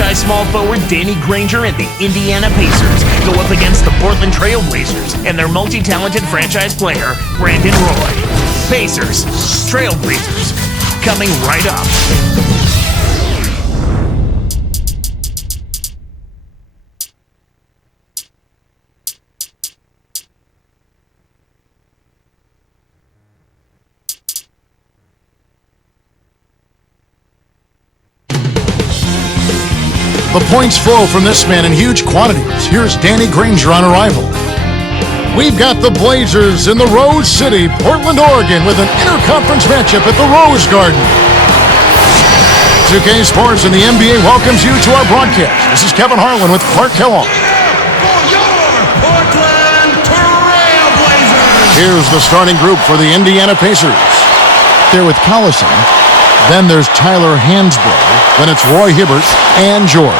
franchise small forward Danny Granger and the Indiana Pacers go up against the Portland Trail Blazers and their multi-talented franchise player, Brandon Roy. Pacers, Trailblazers, coming right up. The points flow from this man in huge quantities. Here's Danny Granger on arrival. We've got the Blazers in the Rose City, Portland, Oregon, with an interconference matchup at the Rose Garden. 2K Sports and the NBA welcomes you to our broadcast. This is Kevin Harlan with Clark Kellogg. For your Portland Trail Blazers. Here's the starting group for the Indiana Pacers. They're with Collison. Then there's Tyler Hansbrough. Then it's Roy Hibbert and George.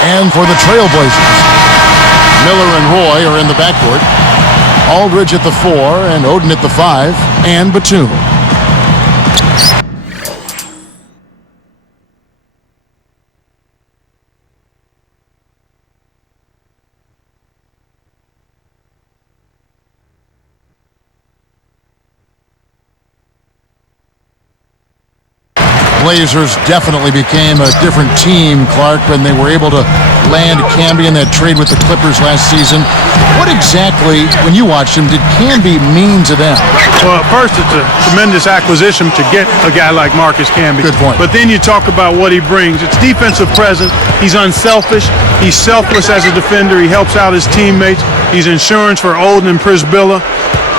And for the Trailblazers, Miller and Roy are in the backcourt. Aldridge at the 4 and Oden at the 5 and Batum. Blazers definitely became a different team, Clark, when they were able to land Camby in that trade with the Clippers last season. What exactly, when you watched him, did Camby mean to them? Well, first, it's a tremendous acquisition to get a guy like Marcus Camby. Good point. But then you talk about what he brings. It's defensive presence. He's unselfish. He's selfless as a defender. He helps out his teammates. He's insurance for Oden and Prisbilla.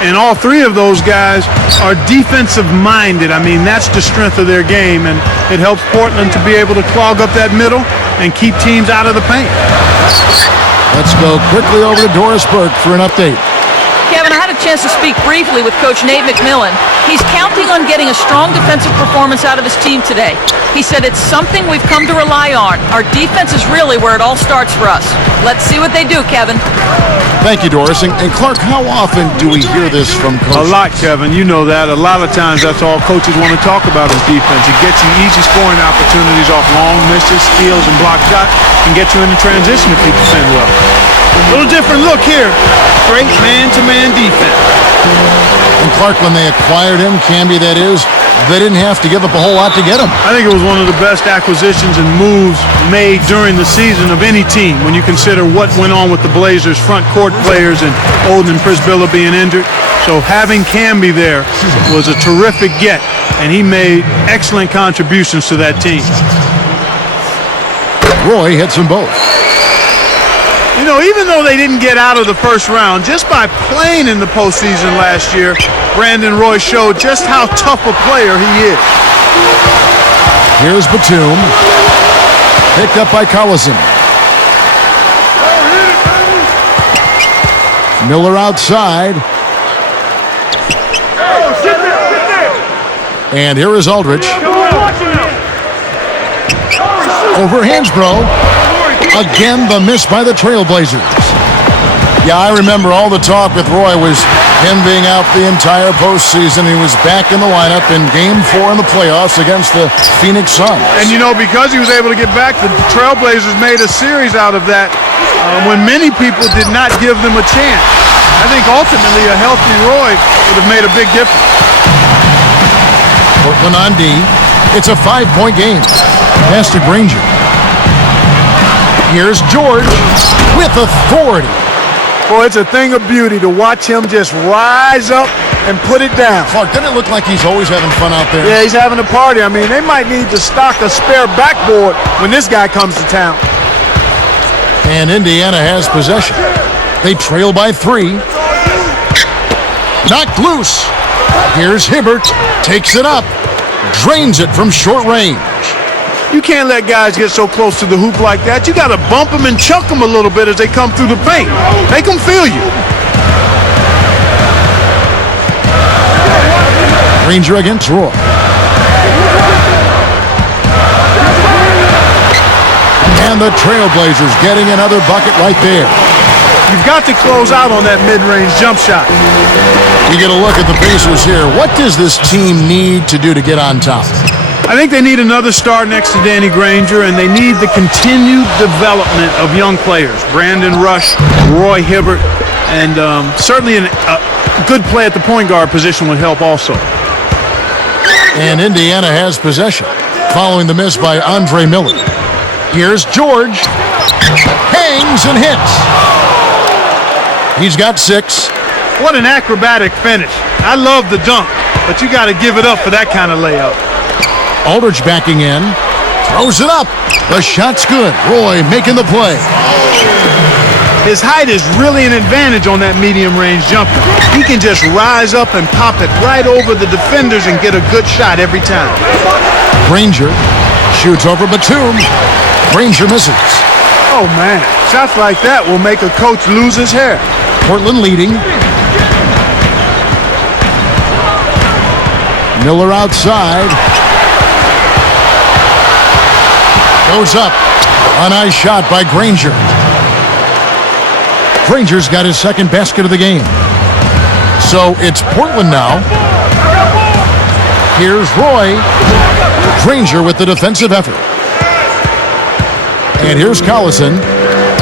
And all three of those guys are defensive-minded. I mean, that's the strength of their game, and it helps Portland to be able to clog up that middle and keep teams out of the paint. Let's go quickly over to Doris Burke for an update. Kevin, I had a chance to speak briefly with Coach Nate McMillan. He's counting on getting a strong defensive performance out of his team today. He said it's something we've come to rely on. Our defense is really where it all starts for us. Let's see what they do, Kevin. Thank you, Doris. And Clark, how often do we hear this from coaches? A lot, Kevin. You know that. A lot of times that's all coaches want to talk about is defense. It gets you easy scoring opportunities off long misses, steals, and block shots, and get you into transition if you defend well. A little different look here. Great man-to-man defense. And Clark, when they acquired him, Camby that is, they didn't have to give up a whole lot to get him. I think it was one of the best acquisitions and moves made during the season of any team when you consider what went on with the Blazers' front court players and Oden and Prisbilla being injured. So having Camby there was a terrific get, and he made excellent contributions to that team. Roy hits them both. You know, even though they didn't get out of the first round, just by playing in the postseason last year, Brandon Roy showed just how tough a player he is. Here's Batum. Picked up by Collison. Miller outside. And here is Aldridge. Over Hansbrough. Again, the miss by the Trailblazers. Yeah, I remember all the talk with Roy was him being out the entire postseason. He was back in the lineup in Game 4 in the playoffs against the Phoenix Suns. And, you know, because he was able to get back, the Trailblazers made a series out of that when many people did not give them a chance. I think ultimately a healthy Roy would have made a big difference. Portland on D. It's a 5-point game. Pass to Granger. Here's George with authority. Boy, it's a thing of beauty to watch him just rise up and put it down. Clark, doesn't it look like he's always having fun out there? Yeah, he's having a party. I mean, they might need to stock a spare backboard when this guy comes to town. And Indiana has possession. They trail by 3. Knocked loose. Here's Hibbert. Takes it up. Drains it from short range. You can't let guys get so close to the hoop like that. You got to bump them and chuck them a little bit as they come through the paint. Make them feel you. Granger against Roy. And the Trailblazers getting another bucket right there. You've got to close out on that mid-range jump shot. You get a look at the Pacers here. What does this team need to do to get on top? I think they need another star next to Danny Granger, and they need the continued development of young players. Brandon Rush, Roy Hibbert, and certainly a good play at the point guard position would help also. And Indiana has possession, following the miss by Andre Miller. Here's George. Hangs and hits. He's got 6. What an acrobatic finish. I love the dunk, but you got to give it up for that kind of layup. Aldridge backing in. Throws it up. The shot's good. Roy making the play. His height is really an advantage on that medium-range jumper. He can just rise up and pop it right over the defenders and get a good shot every time. Granger shoots over Batum. Granger misses. Oh, man. Shots like that will make a coach lose his hair. Portland leading. Miller outside. Goes up. A nice shot by Granger. Granger's got his second basket of the game. So it's Portland now. Here's Roy. Granger with the defensive effort. And here's Collison.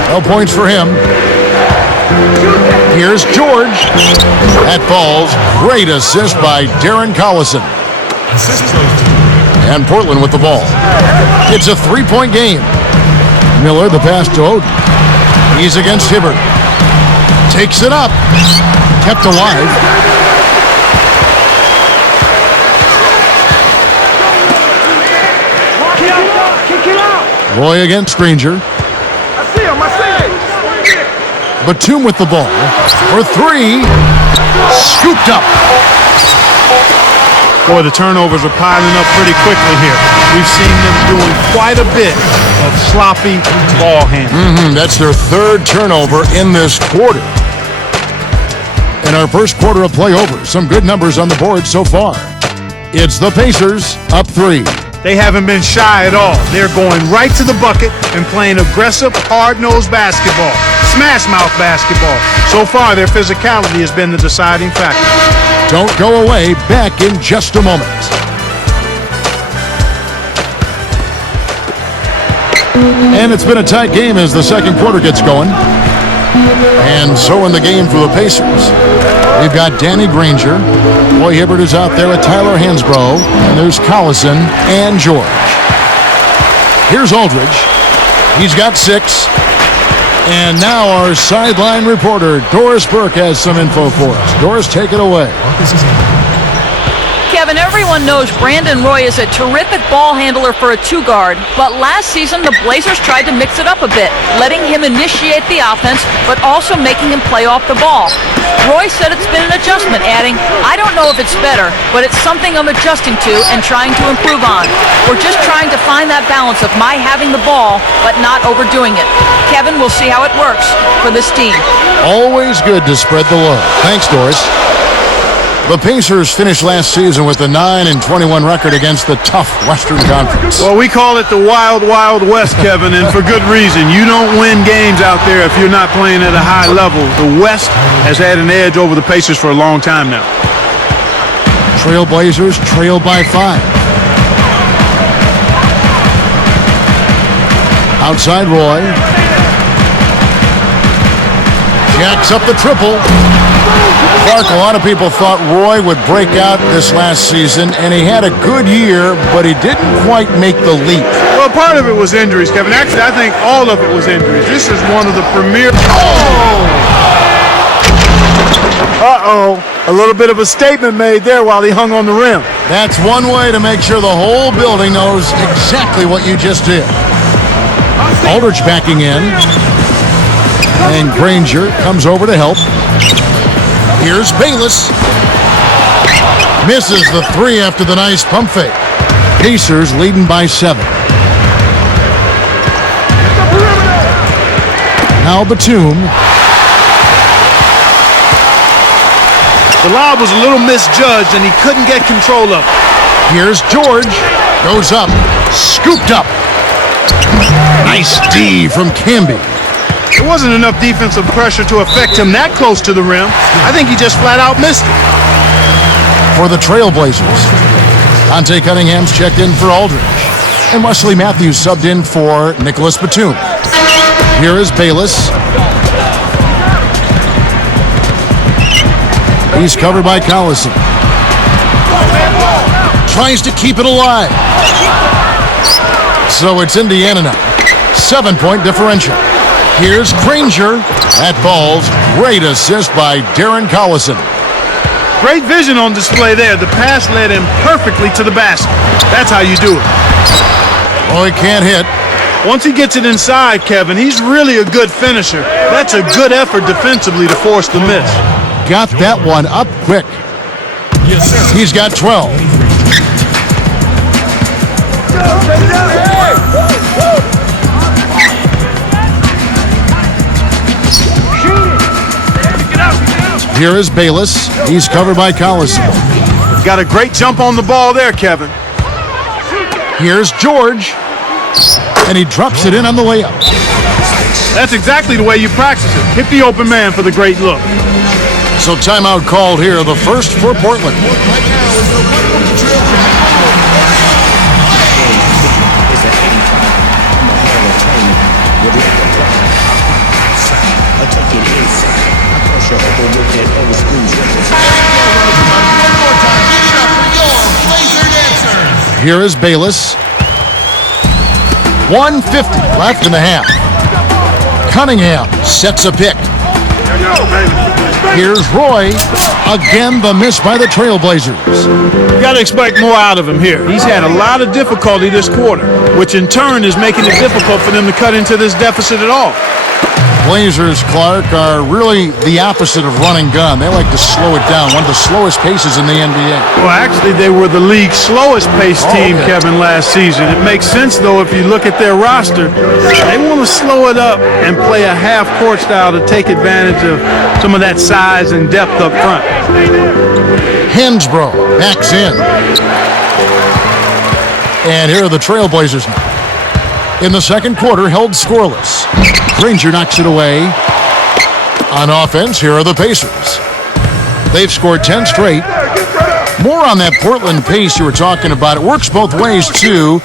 No points for him. Here's George. That falls. Great assist by Darren Collison. And Portland with the ball. It's a 3-point game. Miller, the pass to Oden. He's against Hibbert. Takes it up. Kept alive. Roy against Granger. Batum with the ball. For 3. Scooped up. Boy, the turnovers are piling up pretty quickly here. We've seen them doing quite a bit of sloppy ball handling. That's their 3rd turnover in this quarter. In our first quarter of play over, some good numbers on the board so far. It's the Pacers up 3. They haven't been shy at all. They're going right to the bucket and playing aggressive, hard-nosed basketball, smash-mouth basketball. So far, their physicality has been the deciding factor. Don't go away. Back in just a moment. And it's been a tight game as the second quarter gets going. And so in the game for the Pacers. We've got Danny Granger. Roy Hibbert is out there with Tyler Hansbrough. And there's Collison and George. Here's Aldridge. He's got 6. And now our sideline reporter, Doris Burke, has some info for us. Doris, take it away. Kevin, everyone knows Brandon Roy is a terrific ball handler for a 2-guard, but last season the Blazers tried to mix it up a bit, letting him initiate the offense, but also making him play off the ball. Roy said it's been an adjustment, adding, "I don't know if it's better, but it's something I'm adjusting to and trying to improve on. We're just trying to find that balance of my having the ball, but not overdoing it." Kevin, we'll see how it works for this team. Always good to spread the love. Thanks, Doris. The Pacers finished last season with a 9-21 record against the tough Western Conference. Well, we call it the Wild, Wild West, Kevin, and for good reason. You don't win games out there if you're not playing at a high level. The West has had an edge over the Pacers for a long time now. Trailblazers trail by 5. Outside Roy. Jacks up the triple. Clark, a lot of people thought Roy would break out this last season, and he had a good year, but he didn't quite make the leap. Well, part of it was injuries, Kevin. Actually, I think all of it was injuries. This is one of the premier... Uh-oh. A little bit of a statement made there while he hung on the rim. That's one way to make sure the whole building knows exactly what you just did. Aldridge backing in. And Granger comes over to help. Here's Bayless. Misses the 3 after the nice pump fake. Pacers leading by 7. Now Batum. The lob was a little misjudged, and he couldn't get control of it. Here's George. Goes up. Scooped up. Nice D from Camby. There wasn't enough defensive pressure to affect him that close to the rim. I think he just flat out missed it. For the Trailblazers. Dante Cunningham's checked in for Aldridge. And Wesley Matthews subbed in for Nicholas Batum. Here is Bayless. He's covered by Collison. Tries to keep it alive. So it's Indiana now. 7-point differential. Here's Granger. That ball's great assist by Darren Collison. Great vision on display there. The pass led him perfectly to the basket. That's how you do it. Oh, he can't hit. Once he gets it inside, Kevin, he's really a good finisher. That's a good effort defensively to force the miss. Got that one up quick. He's got 12. Here is Bayless. He's covered by Collison. Got a great jump on the ball there, Kevin. Here's George. And he drops it in on the layup. That's exactly the way you practice it. Hit the open man for the great look. So timeout called here, the first for Portland. Here is Bayless. 1:50 left in the half. Cunningham sets a pick. Here's Roy. Again, the miss by the Trailblazers. You got to expect more out of him here. He's had a lot of difficulty this quarter, which in turn is making it difficult for them to cut into this deficit at all. Blazers, Clark, are really the opposite of run and gun. They like to slow it down. One of the slowest paces in the NBA. Well, actually, they were the league's slowest paced team, okay. Kevin, last season. It makes sense, though, if you look at their roster. They want to slow it up and play a half-court style to take advantage of some of that size and depth up front. Hansbrough backs in. And here are the Trailblazers now. In the second quarter, held scoreless. Granger knocks it away. On offense, here are the Pacers. They've scored 10 straight. More on that Portland pace you were talking about. It works both ways, too,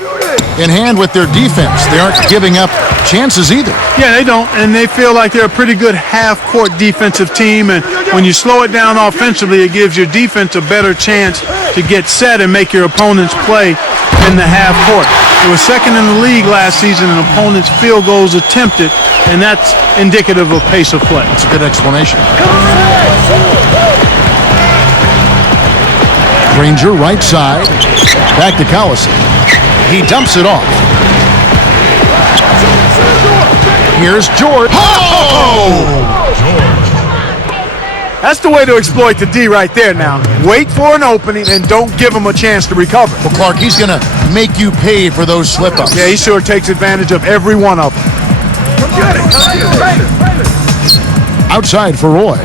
in hand with their defense. They aren't giving up chances either. Yeah, they don't, and they feel like they're a pretty good half-court defensive team, and when you slow it down offensively, it gives your defense a better chance to get set and make your opponents play in the half-court. It was second in the league last season in opponents' field goals attempted, and that's indicative of pace of play. That's a good explanation. Granger, right side. Back to Collison. He dumps it off. Here's George. Oh! That's the way to exploit the D right there now. Wait for an opening and don't give him a chance to recover. Well, Clark, he's going to make you pay for those slip-ups. Yeah, he sure takes advantage of every one of them. Outside for Roy.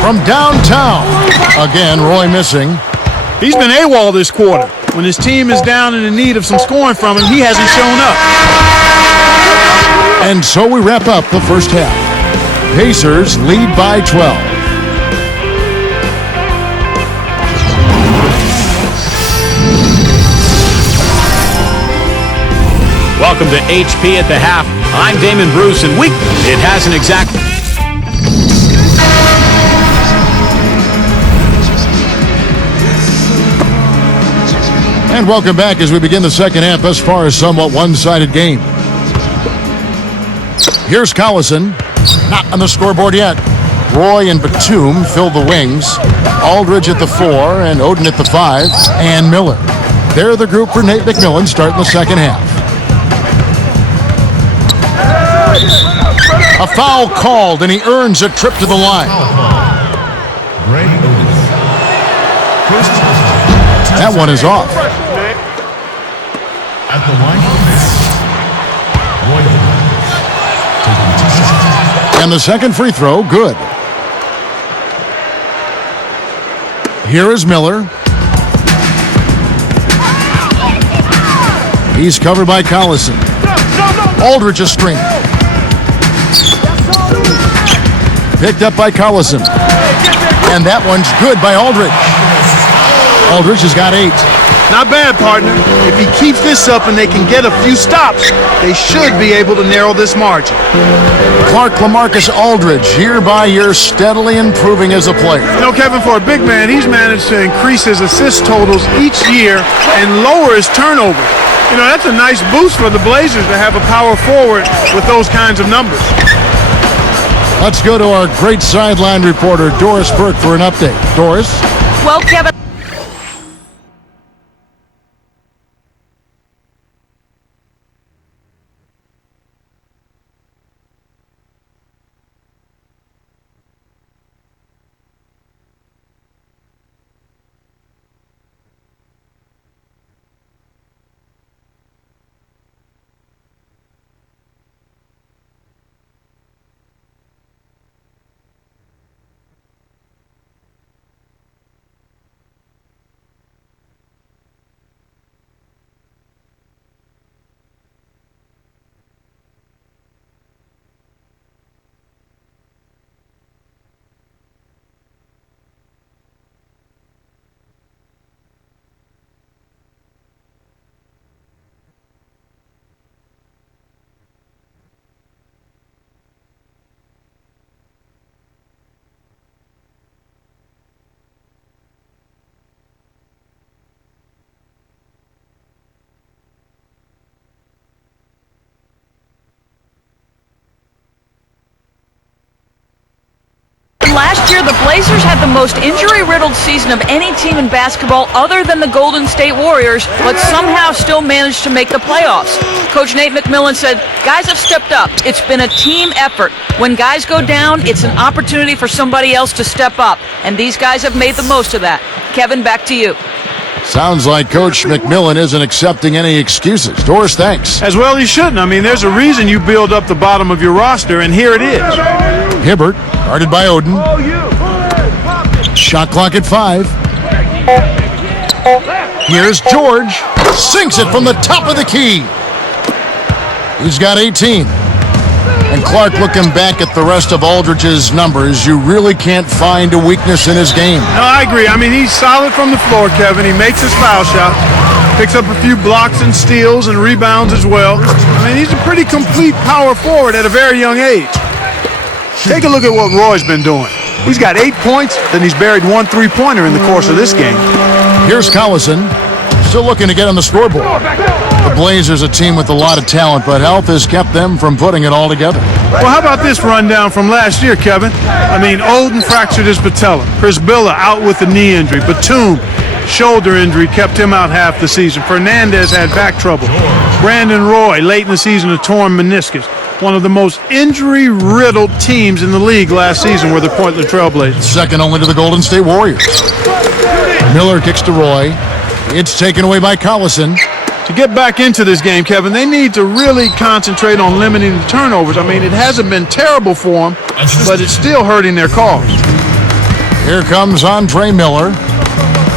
From downtown. Again, Roy missing. He's been AWOL this quarter. When his team is down and in need of some scoring from him, he hasn't shown up. And so we wrap up the first half. Pacers lead by 12. Welcome to HP at the half. I'm Damon Bruce, and it hasn't exactly. And welcome back as we begin the second half. Thus far, a somewhat one-sided game. Here's Collison. Not on the scoreboard yet. Roy and Batum fill the wings. Aldridge at the 4 and Oden at the 5. And Miller. They're the group for Nate McMillan starting the second half. A foul called, and he earns a trip to the line. That one is off. At the line of And the second free throw, good. Here is Miller. He's covered by Collison. Aldridge a string. Picked up by Collison. And that one's good by Aldridge. Aldridge has got 8. Not bad, partner. If he keeps this up and they can get a few stops, they should be able to narrow this margin. Clark LaMarcus Aldridge, year by year, steadily improving as a player. You know, Kevin, for a big man, he's managed to increase his assist totals each year and lower his turnovers. You know, that's a nice boost for the Blazers to have a power forward with those kinds of numbers. Let's go to our great sideline reporter, Doris Burke, for an update. Doris? Well, Kevin. Last year, the Blazers had the most injury-riddled season of any team in basketball other than the Golden State Warriors, but somehow still managed to make the playoffs. Coach Nate McMillan said, guys have stepped up. It's been a team effort. When guys go down, it's an opportunity for somebody else to step up, and these guys have made the most of that. Kevin, back to you. Sounds like Coach McMillan isn't accepting any excuses. Doris, thanks. As well he shouldn't. I mean, there's a reason you build up the bottom of your roster, and here it is. Hibbert, guarded by Oden. Shot clock at 5. Here's George. Sinks it from the top of the key. He's got 18. And Clark, looking back at the rest of Aldridge's numbers, you really can't find a weakness in his game. No, I agree. I mean, he's solid from the floor, Kevin. He makes his foul shots, picks up a few blocks and steals and rebounds as well. I mean, he's a pretty complete power forward at a very young age. Take a look at what Roy's been doing. He's got 8 points, then he's buried 1 3-pointer in the course of this game. Here's Collison, still looking to get on the scoreboard. The Blazers, a team with a lot of talent, but health has kept them from putting it all together. Well, how about this rundown from last year, Kevin? I mean, Oden fractured his patella. Prisbilla out with a knee injury. Batum, shoulder injury, kept him out half the season. Fernandez had back trouble. Brandon Roy, late in the season, a torn meniscus. One of the most injury-riddled teams in the league last season were the Portland Trailblazers. Second only to the Golden State Warriors. Miller kicks to Roy. It's taken away by Collison. To get back into this game, Kevin, they need to really concentrate on limiting the turnovers. I mean, it hasn't been terrible for them, but it's still hurting their cause. Here comes Andre Miller.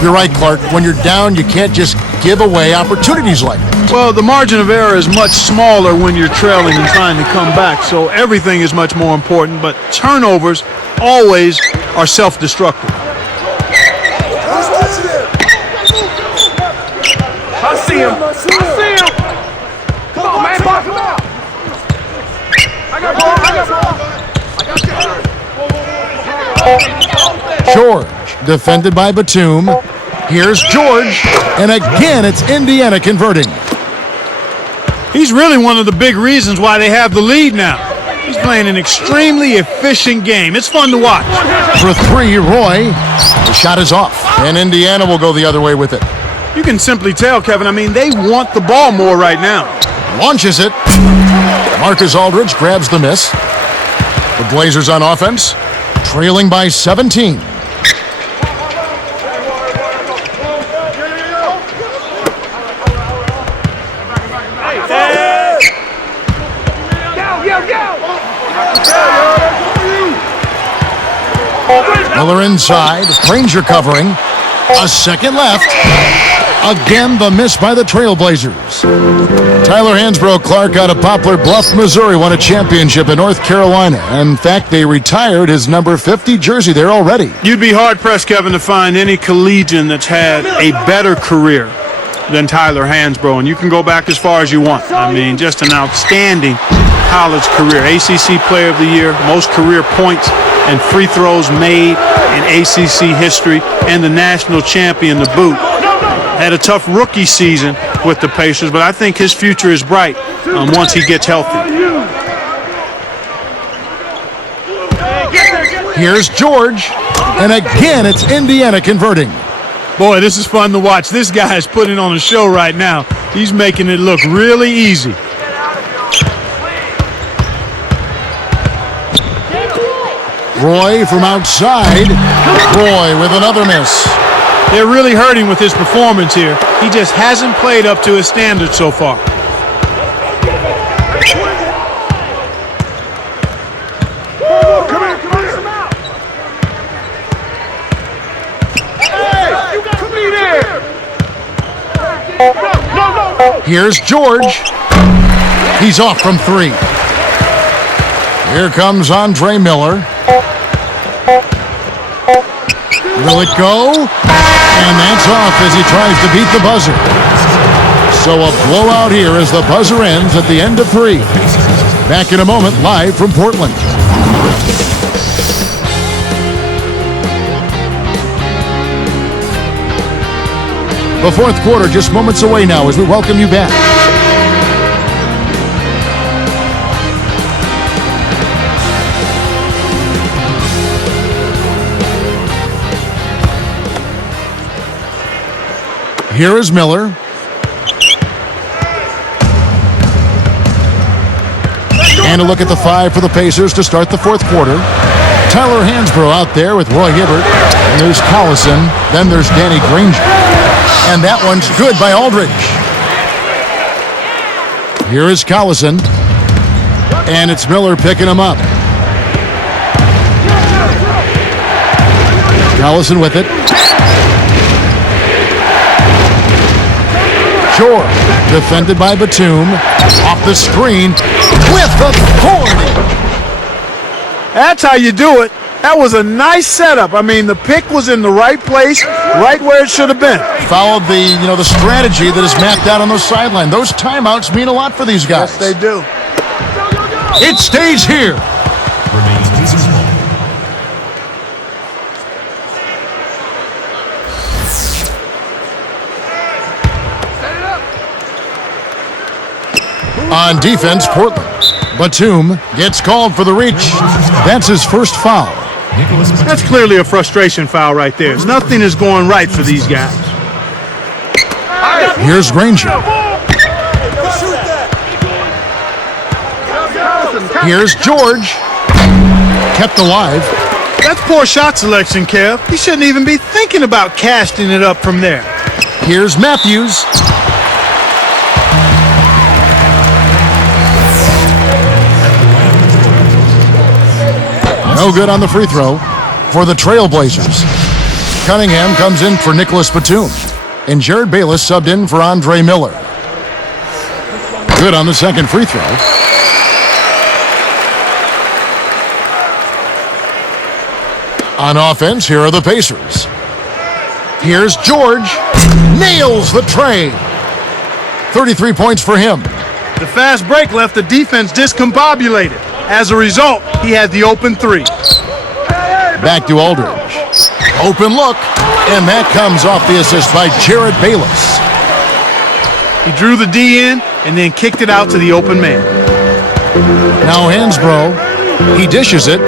You're right, Clark. When you're down, you can't just give away opportunities like that. Well, the margin of error is much smaller when you're trailing and trying to come back, so everything is much more important, but turnovers always are self-destructive. I see him. I see him. Come on, man. Box him out. I got ball. I got ball. George, defended by Batum. Here's George, and again it's Indiana converting. He's really one of the big reasons why they have the lead now. He's playing an extremely efficient game. It's fun to watch. For 3, Roy. The shot is off, and Indiana will go the other way with it. You can simply tell, Kevin, I mean, they want the ball more right now. Launches it. Marcus Aldridge grabs the miss. The Blazers on offense, trailing by 17. Miller inside, Granger covering. A second left. Again, the miss by the Trailblazers. Tyler Hansbrough Clark out of Poplar Bluff, Missouri, won a championship in North Carolina. In fact, they retired his number 50 jersey there already. You'd be hard-pressed, Kevin, to find any collegian that's had a better career than Tyler Hansbrough, and you can go back as far as you want. I mean, just an outstanding college career. ACC Player of the Year, most career points and free throws made in ACC history, and the national champion to boot. Had a tough rookie season with the Pacers, but I think his future is bright once he gets healthy. Here's George, and again it's Indiana converting. Boy, this is fun to watch. This guy is putting on a show right now. He's making it look really easy. Roy from outside. Roy with another miss. They're really hurting with his performance here. He just hasn't played up to his standards so far. Here's George. He's off from three. Here comes Andre Miller. Will it go? And that's off as he tries to beat the buzzer. So a blowout here as the buzzer ends at the end of three. Back in a moment, live from Portland. The fourth quarter just moments away now as we welcome you back. Here is Miller. And a look at the five for the Pacers to start the fourth quarter. Tyler Hansbrough out there with Roy Hibbert. And there's Collison. Then there's Danny Granger. And that one's good by Aldridge. Here is Collison. And it's Miller picking him up. Collison with it. George, defended by Batum. Off the screen with authority. That's how you do it. That was a nice setup. I mean, the pick was in the right place, right where it should have been. Followed the strategy that is mapped out on the sideline. Those timeouts mean a lot for these guys. Yes, they do. It stays here. On defense, Portland. Batum gets called for the reach. That's his first foul. That's clearly a frustration foul right there. Nothing is going right for these guys. Here's Granger. Here's George. Kept alive. That's poor shot selection, Kev. He shouldn't even be thinking about casting it up from there. Here's Matthews. No good on the free throw for the Trailblazers. Cunningham comes in for Nicholas Batum. And Jared Bayless subbed in for Andre Miller. Good on the second free throw. On offense, here are the Pacers. Here's George. Nails the tray. 33 points for him. The fast break left the defense discombobulated. As a result, he had the open three. Back to Aldridge. Open look, and that comes off the assist by Jared Bayless. He drew the D in and then kicked it out to the open man. Now Hansbrough, he dishes it.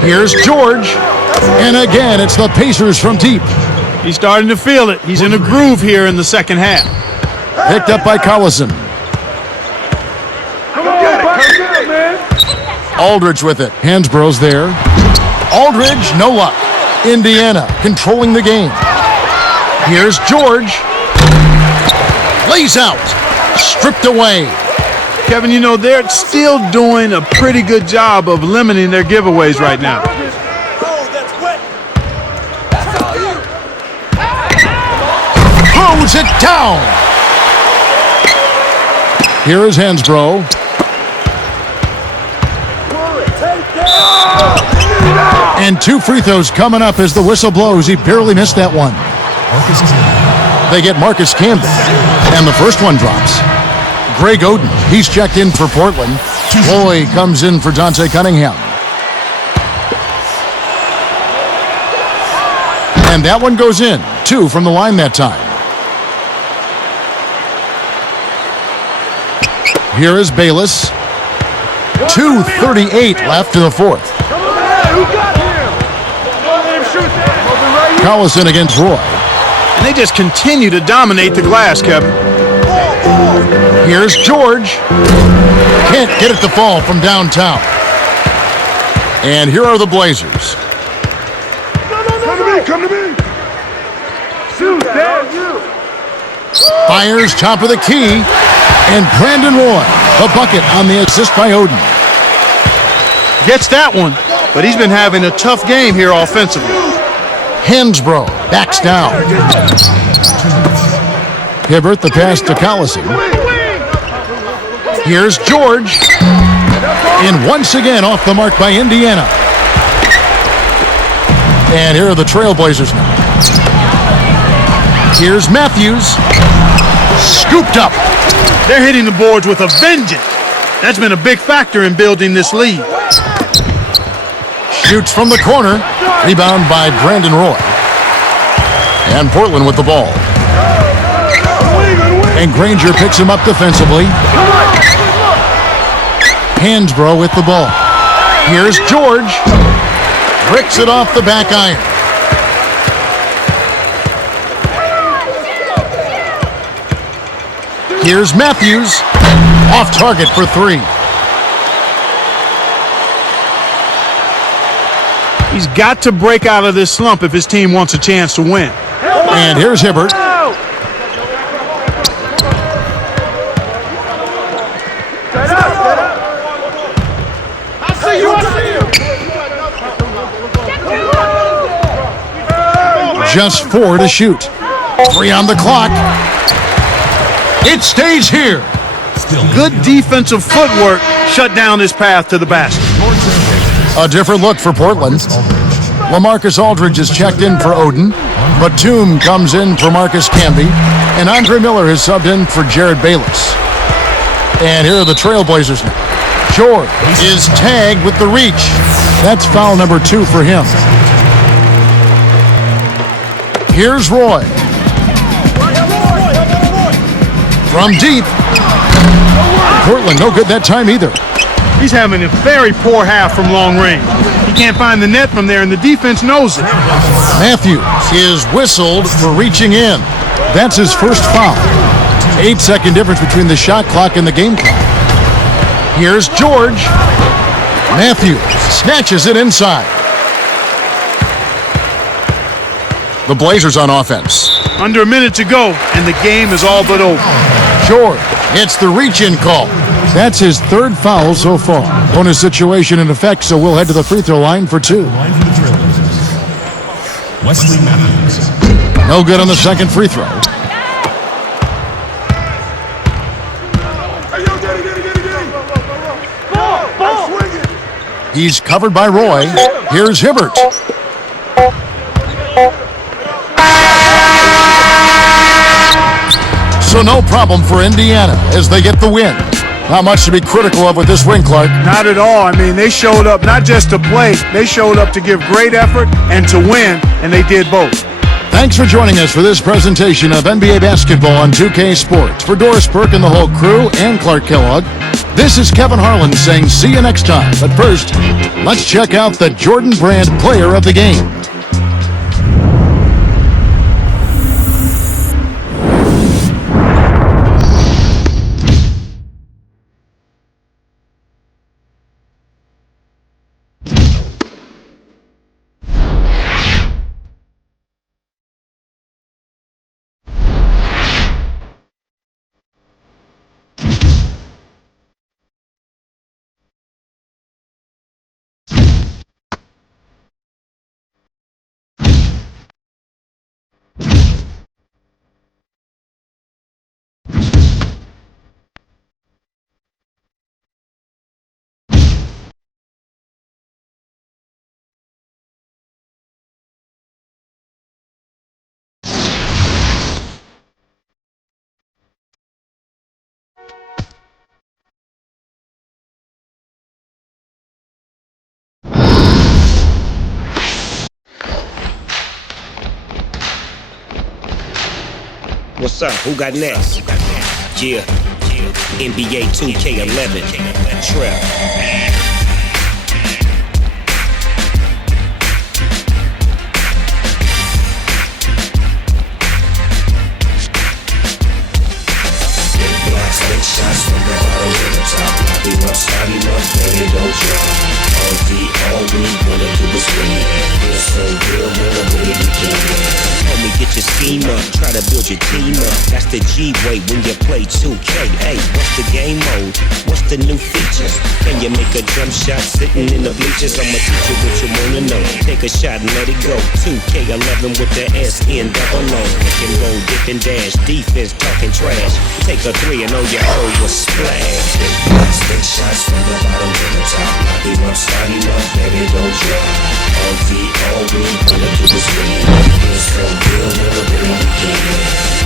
Here's George, and again it's the Pacers from deep. He's starting to feel it. He's in a groove here in the second half. Picked up by Collison. Aldridge with it. Hansborough's there. Aldridge, no luck. Indiana controlling the game. Here's George. Lays out. Stripped away. Kevin, you know, they're still doing a pretty good job of limiting their giveaways right now. Throws it down. Here is Hansbrough. And two free throws coming up as the whistle blows. He barely missed that one. they get Marcus Camby, and the first one drops. Greg Oden, he's checked in for Portland. Loy comes in for Dante Cunningham. And that one goes in. 2 from the line that time. Here is Bayless. 2:38 left in the fourth. Collison against Roy. And they just continue to dominate the glass, Kevin. Here's George. Can't get it to fall from downtown. And here are the Blazers. Come to me. Shoot, Dad, you. Fires top of the key. And Brandon Roy, the bucket on the assist by Oden. Gets that one, but he's been having a tough game here offensively. Hansbrough backs down. Hibbert the pass to Collison. Here's George. And once again off the mark by Indiana. And here are the Trailblazers now. Here's Matthews. Scooped up. They're hitting the boards with a vengeance. That's been a big factor in building this lead. Shoots from the corner. Rebound by Brandon Roy. And Portland with the ball. And Granger picks him up defensively. Hansbrough with the ball. Here's George. Bricks it off the back iron. Here's Matthews. Off target for 3. He's got to break out of this slump if his team wants a chance to win. And here's Hibbert. Just 4 to shoot. 3 on the clock. It stays here. Good defensive footwork shut down his path to the basket. A different look for Portland. LaMarcus Aldridge is checked in for Oden. Batum comes in for Marcus Camby. And Andre Miller has subbed in for Jared Bayless. And here are the Trailblazers now. George is tagged with the reach. That's foul number 2 for him. Here's Roy. From deep. Portland no good that time either. He's having a very poor half from long range. He can't find the net from there, and the defense knows it. Matthews is whistled for reaching in. That's his first foul. 8-second difference between the shot clock and the game clock. Here's George. Matthews snatches it inside. The Blazers on offense. Under a minute to go, and the game is all but over. George gets the reach-in call. That's his 3rd foul so far. Bonus situation in effect, so we'll head to the free throw line for 2. Wesley Matthews. No good on the second free throw. He's covered by Roy. Here's Hibbert. So no problem for Indiana as they get the win. Not much to be critical of with this win, Clark. Not at all. I mean, they showed up not just to play, they showed up to give great effort and to win, and they did both. Thanks for joining us for this presentation of NBA basketball on 2K Sports. For Doris Burke and the whole crew and Clark Kellogg, this is Kevin Harlan saying see you next time. But first, let's check out the Jordan Brand Player of the Game. What's up? Who got next? Yeah. NBA 2K11. Trap. Shots from the bottom to the top. They rough, starting up, baby, don't drop. All we wanna do is win. Feel so good when I'm with you. Homie, get your scheme up, try to build your team up. That's the G-way when you play 2K. Hey, what's the game mode? What's the new features? Can you make a jump shot sitting in the bleachers? I'ma teach you what you wanna know. Take a shot and let it go. 2K11 with the S-N double O. Pick and roll, dip and dash, defense talking trash. Take a three and oh your hoe was splash. Take shots from the bottom to the top. They rough, starting up, baby, don't drop. All we wanna do is win. Feel so good when I'm with you.